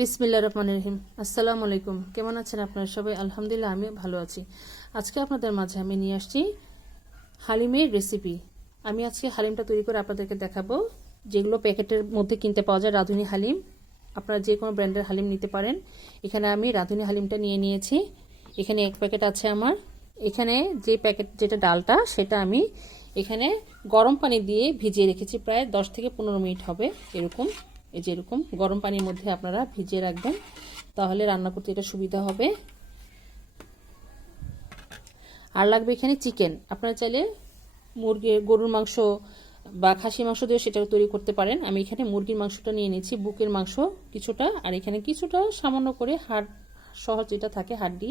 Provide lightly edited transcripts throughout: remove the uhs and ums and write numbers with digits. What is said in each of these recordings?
বিসমিল্লাহির রহমানির রহিম। আসসালামু আলাইকুম। কেমন আছেন আপনারা সবাই? আলহামদুলিল্লাহ আমি ভালো আছি। আজকে আপনাদের মাঝে আমি নিয়ে আসছি হালিমের রেসিপি। আমি আজকে হালিমটা তৈরি করে আপনাদেরকে দেখাবো, যেগুলো প্যাকেটের মধ্যে কিনতে পাওয়া যায়। রাঁধুনি হালিম, আপনারা যে কোনো ব্র্যান্ডের হালিম নিতে পারেন। এখানে আমি রাঁধুনি হালিমটা নিয়ে নিয়েছি। এখানে এক প্যাকেট আছে আমার। এখানে যে প্যাকেট যেটা ডালটা, সেটা আমি এখানে গরম পানি দিয়ে ভিজিয়ে রেখেছি, প্রায় 10 থেকে 15 মিনিট হবে। এরকম এই যে এরকম গরম পানির মধ্যে আপনারা ভিজিয়ে রাখবেন, তাহলে রান্না করতে এটা সুবিধা হবে। আর লাগবে এখানে চিকেন। আপনারা চাইলে গরুর মাংস বা খাসি মাংস দিয়ে সেটা তৈরি করতে পারেন। আমি এখানে মুরগির মাংসটা নিয়ে নিয়েছি, বুকের মাংস কিছুটা, আর এখানে কিছুটা সামান্য করে হাড় সহ যেটা থাকে হাড্ডি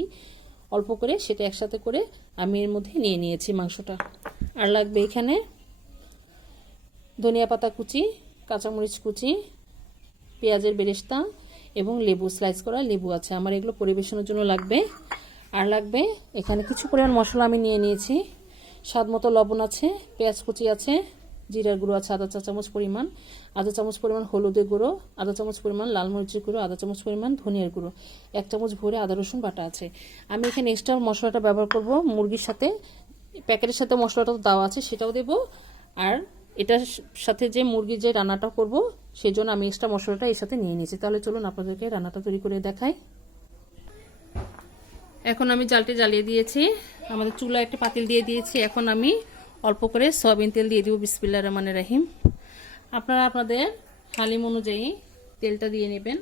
অল্প করে, সেটা একসাথে করে আমি এর মধ্যে নিয়ে নিয়েছি মাংসটা। আর লাগবে এখানে ধনিয়া পাতা কুচি, কাঁচামরিচ কুচি, পেঁয়াজের বেরেস্তা এবং লেবু, স্লাইস করা লেবু আছে আমার। এগুলো পরিবেশনের জন্য লাগবে। আর লাগবে এখানে কিছু পরিমাণ মশলা আমি নিয়ে নিয়েছি। স্বাদ মতো লবণ আছে, পেঁয়াজ কুচি আছে, জিরার গুঁড়ো আছে আধা চা চামচ পরিমাণ, আধা চামচ পরিমাণ হলুদের গুঁড়ো, আধা চামচ পরিমাণ লাল মরিচের গুঁড়ো, আধা চামচ পরিমাণ ধনিয়ার গুঁড়ো, 1 চামচ ভরে আদা রসুন বাটা আছে। আমি এখানে এক্সট্রা মশলাটা ব্যবহার করব মুরগির সাথে। প্যাকেটের সাথে মশলাটা তো দেওয়া আছে, সেটাও দেব। আর এটার সাথে যে মুরগির যে রান্নাটা করব, সেই জন্য আমি এক্সট্রা মশলাটা এর সাথে নিয়ে নিয়েছি। তাহলে চলুন আপনাদেরকে রান্নাটা তৈরি করে দেখাই। এখন আমি জালটি জ্বালিয়ে দিয়েছি, আমাদের চুলা একটা পাতিল দিয়ে দিয়েছি। এখন আমি অল্প করে সয়াবিন তেল দিয়ে দিব। বিসমিল্লাহির রহমানির রহিম। আপনারা আপনাদের হালিম অনুযায়ী তেলটা দিয়ে নেবেন।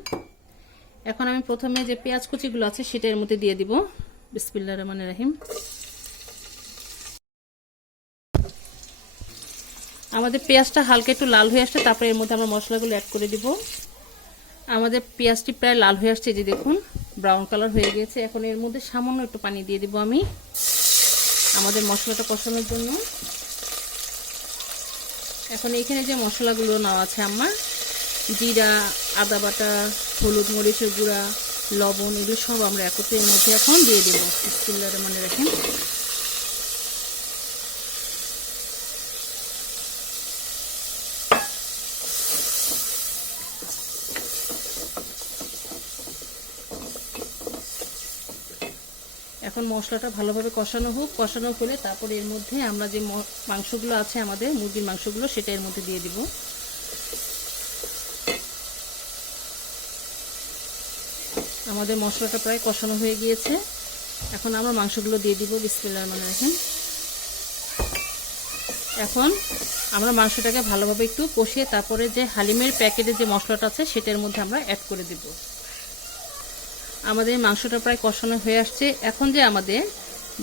এখন আমি প্রথমে যে পেঁয়াজ কুচিগুলো আছে সেটা এর মধ্যে দিয়ে দিব। বিসমিল্লাহির রহমানির রহিম। আমাদের পেঁয়াজটা হালকা একটু লাল হয়ে আসছে, তারপরে এর মধ্যে আমরা মশলাগুলো অ্যাড করে দিব। আমাদের পেঁয়াজটি প্রায় লাল হয়ে আসছে, যে দেখুন ব্রাউন কালার হয়ে গিয়েছে। এখন এর মধ্যে সামান্য একটু পানি দিয়ে দিব আমি আমাদের মশলাটা কষানোর জন্য। এখন এখানে যে মশলাগুলো নেওয়া আছে আমার, জিরা, আদা বাটা, হলুদ মরিচের গুঁড়া, লবণ, এগুলো সব আমরা একত্রে এর মধ্যে এখন দিয়ে দেব। বিসমিল্লাহির রহমানির রহিম। এখন মশলাটা ভালোভাবে কষানো হোক। কষানো হলে তারপরে এর মধ্যে আমরা যে মাংসগুলো আছে আমাদের মুরগির মাংসগুলো, সেটা এর মধ্যে দিয়ে দিব। আমাদের মশলাটা প্রায় কষানো হয়ে গিয়েছে। এখন আমরা মাংসগুলো দিয়ে দিব। বিসমিল্লাহির রহমানির রহিম। এখন আমরা মাংসটাকে ভালোভাবে একটু কষিয়ে তারপরে যে হালিমের প্যাকেটে যে মশলাটা আছে সেটার মধ্যে আমরা অ্যাড করে দেব। আমাদের মাংসটা প্রায় কষানো হয়ে আসছে। এখন যে আমাদের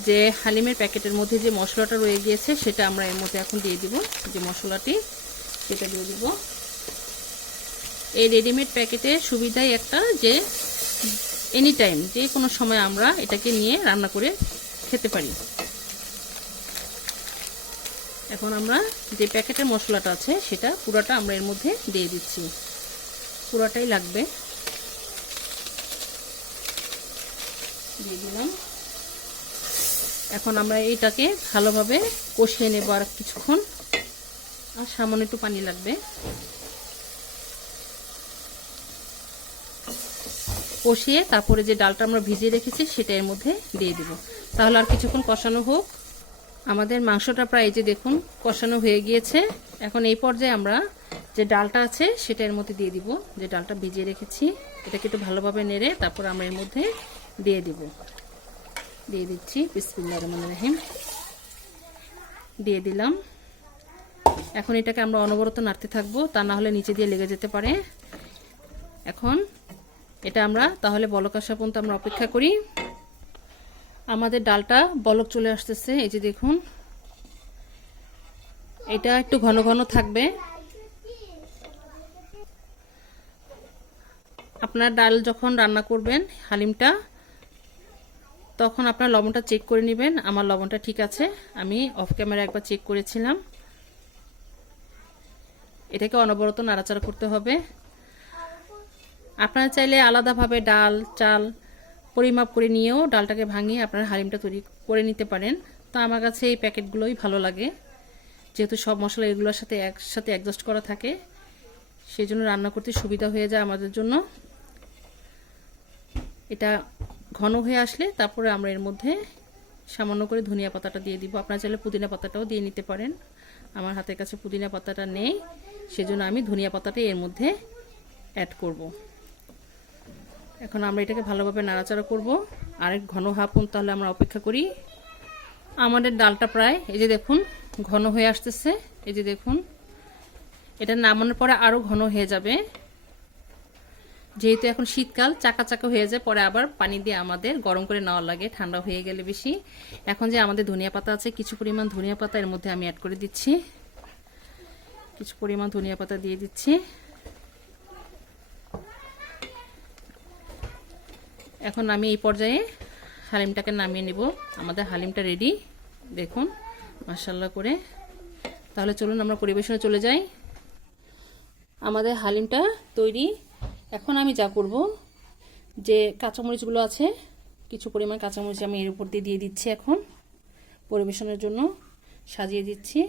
যে হালিমের প্যাকেটের মধ্যে যে মশলাটা রয়ে গিয়েছে, সেটা আমরা এর মধ্যে এখন দিয়ে দিব। যে মশলাটি সেটা দিয়ে দিব। এই রেডিমেড প্যাকেটের সুবিধাই একটা, যে এনি টাইম যে কোনো সময় আমরা এটাকে নিয়ে রান্না করে খেতে পারি। এখন আমরা যে প্যাকেটের মশলাটা আছে সেটা পুরাটা আমরা এর মধ্যে দিয়ে দিচ্ছি। পুরাটাই লাগবে, দিয়ে দিলাম। এখন আমরা এইটাকে ভালোভাবে কষিয়ে নেব আর কিছুক্ষণ। আর সামান্য একটু পানি লাগবে। কষিয়ে তারপরে যে ডালটা আমরা ভিজিয়ে রেখেছি সেটা এর মধ্যে দিয়ে দিব। তাহলে আর কিছুক্ষণ কষানো হোক। আমাদের মাংসটা প্রায় এই যে দেখুন কষানো হয়ে গিয়েছে। এখন এই পর্যায়ে আমরা যে ডালটা আছে সেটা এর মধ্যে দিয়ে দিব। যে ডালটা ভিজিয়ে রেখেছি, এটাকে একটু ভালোভাবে নেড়ে তারপর আমরা এর মধ্যে দিয়ে দিব। দিয়ে দিচ্ছি। বিসমিল্লাহির রহমানির রহিম। দিয়ে দিলাম। এখন এটাকে আমরা অনবরত নাড়তে থাকবো, তা না হলে নিচে দিয়ে লেগে যেতে পারে। এখন এটা আমরা তাহলে বলক আসা পর্যন্ত আমরা অপেক্ষা করি। আমাদের ডালটা বলক চলে আসতেছে, এই যে দেখুন। এটা একটু ঘন ঘন থাকবে। আপনার ডাল যখন রান্না করবেন হালিমটা, তখন আপনার লবণটা চেক করে নেবেন। আমার লবণটা ঠিক আছে, আমি অফ ক্যামেরা একবার চেক করেছিলাম। এটাকে অনবরত নাড়াচাড়া করতে হবে। আপনারা চাইলে আলাদাভাবে ডাল চাল পরিমাপ করে নিয়েও ডালটাকে ভাঙিয়ে আপনারা হালিমটা তৈরি করে নিতে পারেন। তো আমার কাছে এই প্যাকেটগুলোই ভালো লাগে, যেহেতু সব মশলা এগুলোর সাথে একসাথে অ্যাডজাস্ট করা থাকে, সেই জন্য রান্না করতে সুবিধা হয়ে যায় আমাদের জন্য। এটা ঘন হয়ে আসলে তারপরে আমরা এর মধ্যে সামান্য করে ধনিয়া পাতাটা দিয়ে দিব। আপনারা চাইলে পুদিনা পাতাটাও দিয়ে নিতে পারেন। আমার হাতের কাছে পুদিনা পাতাটা নেই, সেজন্য আমি ধনিয়া পাতাটা এর মধ্যে অ্যাড করব। এখন আমরা এটাকে ভালোভাবে নাড়াচাড়া করব। আরেক ঘন হাপুন তাহলে আমরা অপেক্ষা করি। আমাদের ডালটা প্রায় এই যে দেখুন ঘন হয়ে আসতেছে। এই যে দেখুন, এটা নামানোর পরে আরও ঘন হয়ে যাবে। যেহেতু এখন শীতকাল, চাকা চাকা হয়ে যায়, পরে আবার পানি দিয়ে আমাদের গরম করে নেওয়া লাগে ঠান্ডা হয়ে গেলে বেশি। এখন যে আমাদের ধনিয়া পাতা আছে, কিছু পরিমাণ ধনিয়া পাতা এর মধ্যে আমি অ্যাড করে দিচ্ছি। কিছু পরিমাণ ধনিয়া পাতা দিয়ে দিচ্ছি। এখন আমি এই পর্যায়ে হালিমটাকে নামিয়ে নেব। আমাদের হালিমটা রেডি, দেখুন মাশাআল্লাহ করে। তাহলে চলুন আমরা পরিবেশনে চলে যাই। আমাদের হালিমটা তৈরি। এখন আমি যা করব, যে কাঁচামরিচগুলো আছে, কিছু পরিমাণ কাঁচামরিচ আমি এর উপর দিয়ে দিচ্ছি। এখন পরিবেশনের জন্য সাজিয়ে দিচ্ছি।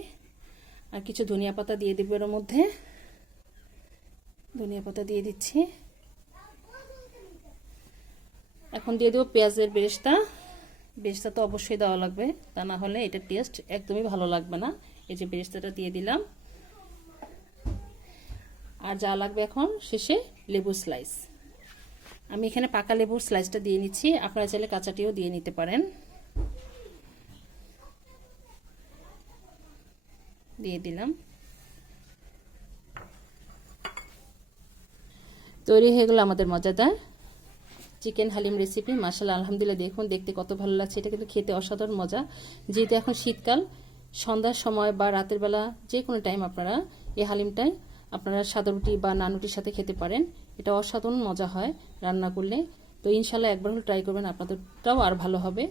আর কিছু ধনিয়া পাতা দিয়ে দেবো এর মধ্যে। ধনিয়া পাতা দিয়ে দিচ্ছি। এখন দিয়ে দেবো পেঁয়াজের বেরেস্তা। বেরেস্তা তো অবশ্যই দেওয়া লাগবে, তা না হলে এটা টেস্ট একদমই ভালো লাগবে না। এই যে বেরেস্তাটা দিয়ে দিলাম। আর যা লাগবে এখন শেষে লেবু স্লাইস। আমি এখানে পাকা লেবুর স্লাইসটা দিয়ে নিচ্ছি, আপনারা চাইলে কাঁচাটিও দিয়ে নিতে পারেন। দিয়ে দিলাম। তৈরি হয়ে গেল আমাদের মজাদার চিকেন হালিম রেসিপি। মাশাআল্লাহ, আলহামদুলিল্লাহ, দেখুন দেখতে কত ভালো লাগছে। এটা কিন্তু খেতে অসাধারণ মজা। যেহেতু এখন শীতকাল, সন্ধ্যার সময় বা রাতের বেলা যে কোনো টাইম আপনারা এই হালিমটাই আপনারা সাদা রুটি বা নান রুটির সাথে খেতে পারেন। এটা অসাধারণ মজা হয় রান্না করলে। তো ইনশাল্লাহ একবার হলে ট্রাই করবেন, আপনাদেরটাও আর ভালো হবে।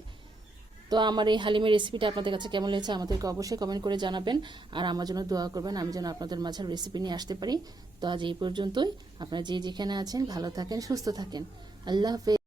তো আমার এই হালিমের রেসিপিটা আপনাদের কাছে কেমন লেগেছে আমাদেরকে অবশ্যই কমেন্ট করে জানাবেন। আর আমার জন্য দোয়া করবেন, আমি যেন আপনাদের মাঝে রেসিপি নিয়ে আসতে পারি। তো আজ এই পর্যন্তই। আপনারা যে যেখানে আছেন ভালো থাকেন, সুস্থ থাকেন। আল্লাহ হাফেজ।